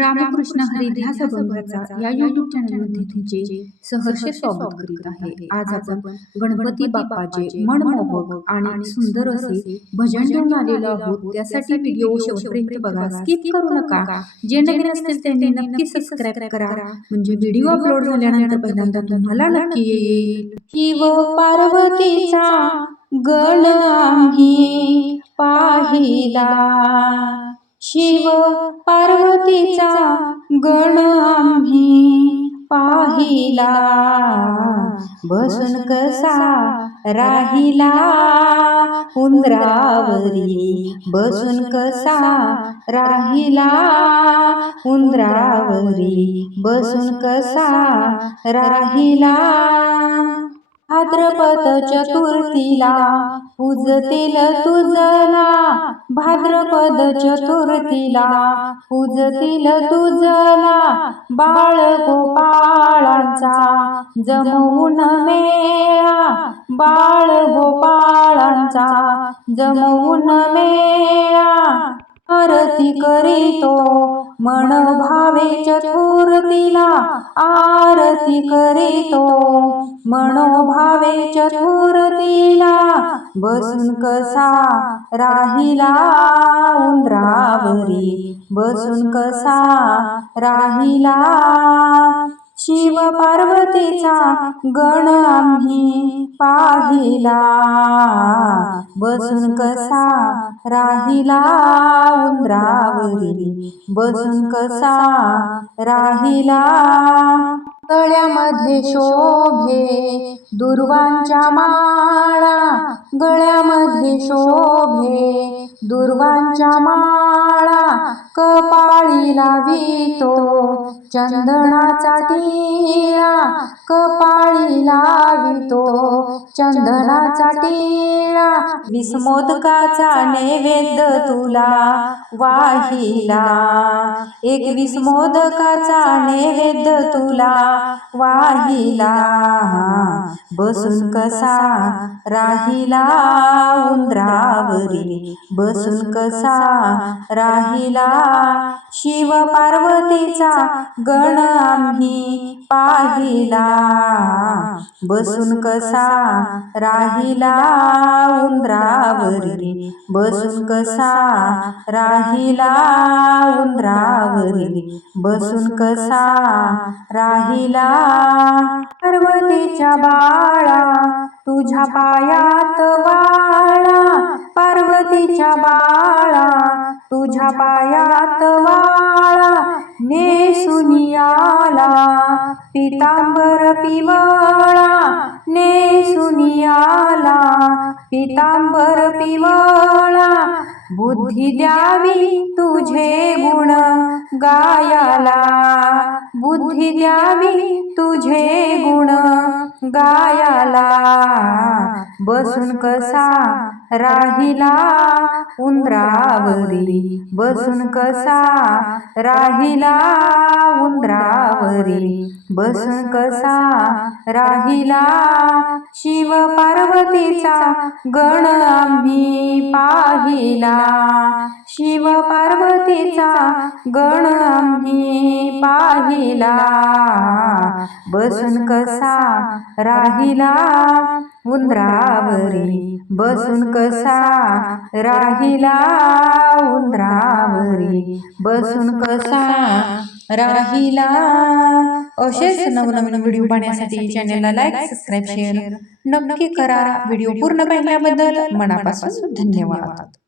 रामकृष्ण हरिध्यास अभंगाचा या युट्यूब चॅनलमध्ये तुमचे सहर्ष स्वागत करीत आहे. आज आपण गणपती बाप्पाचे मनमोहक आणि सुंदर असे भजन घेऊन आलेलो आहोत. त्यासाठी व्हिडिओ शेवटपर्यंत बघा स्किप करू नका. जे नवीन असतील त्यांनी नक्की सबस्क्राईब करा. म्हणजे व्हिडिओ अपलोड झाल्यानंतर पहिल्यांदा तुम्हाला नक्की येईल शिव पार्वतीचा गण आम्ही पाहिला. शिव पार्वतीचा गण आम्ही पाहिला. बसून कसा राहिला? उंदरावरी. बसून कसा राहिला? उंदरावरी. बसून कसा राहिला? भाद्रपद चतुर्थीला पूजतील तुझला भाद्रपद चतुर्थीला पूजतील तुझला बाळ गोपाळांचा जमवून मेळा. बाळ गोपाळांचा जमवून मेळा. आरती करीतो मन भावे चतुर्थीला आरती करीतो. मनोभावे चतुर्थीला बसून कसा राहिला उंदरावरी? बसून कसा राहिला शिव पार्वतीचा गण आम्ही पाहिला. बसून कसा राहिला उंदरावरी बसून कसा राहिला? गळ्यामध्ये शोभे दुर्वांच्या माळा. गळ्यामध्ये शोभे दुर्वांच्या माळा. कपाळी लावितो. चंदनाचा टिळा कपाळी लावितो. चंदनाचा टिळा विस्मोदकाचा नैवेद्य तुला वाहिला. एक विस्मोदकाचा नैवेद्य तुला वाहिला. बसून कसा राहिला उंदरावरी बसून कसा राहिला शिव पार्वतीचा गण आम्ही पाहिला. बसून कसा राहिला उंदरावरी. बसून कसा राहिला उंदरावरी. बसून कसा राहिला पार्वतीच्या बाळा. तुझ्या पायात वाळा. पार्वतीच्या बाळा. तुझ्या पायात वाळा. ने सुनियाला पितांबर पिवळा. ने सुनियाला पितांबर पिवळा. बुद्धी द्यावी तुझे गुण गायाला. बुद्धी द्यावी तुझे गुण गायाला. बसून कसा राहिला उंदरावरी. बसून कसा राहिला उंदरावरी. बसून कसा राहिला शिव पार्वतीचा गण आम्ही पाहिला. शिव पार्वतीचा गण आम्ही पाहिला. बसून कसा राहिला उंदरावरी बसून कसा राहिला उंदरावरी? बसून कसा राहिला? असेच नवनवीन व्हिडिओ पाहण्यासाठी चॅनलला लाईक सबस्क्राईब शेअर नक्की करा. व्हिडिओ पूर्ण पाहिल्याबद्दल मनापासून धन्यवाद.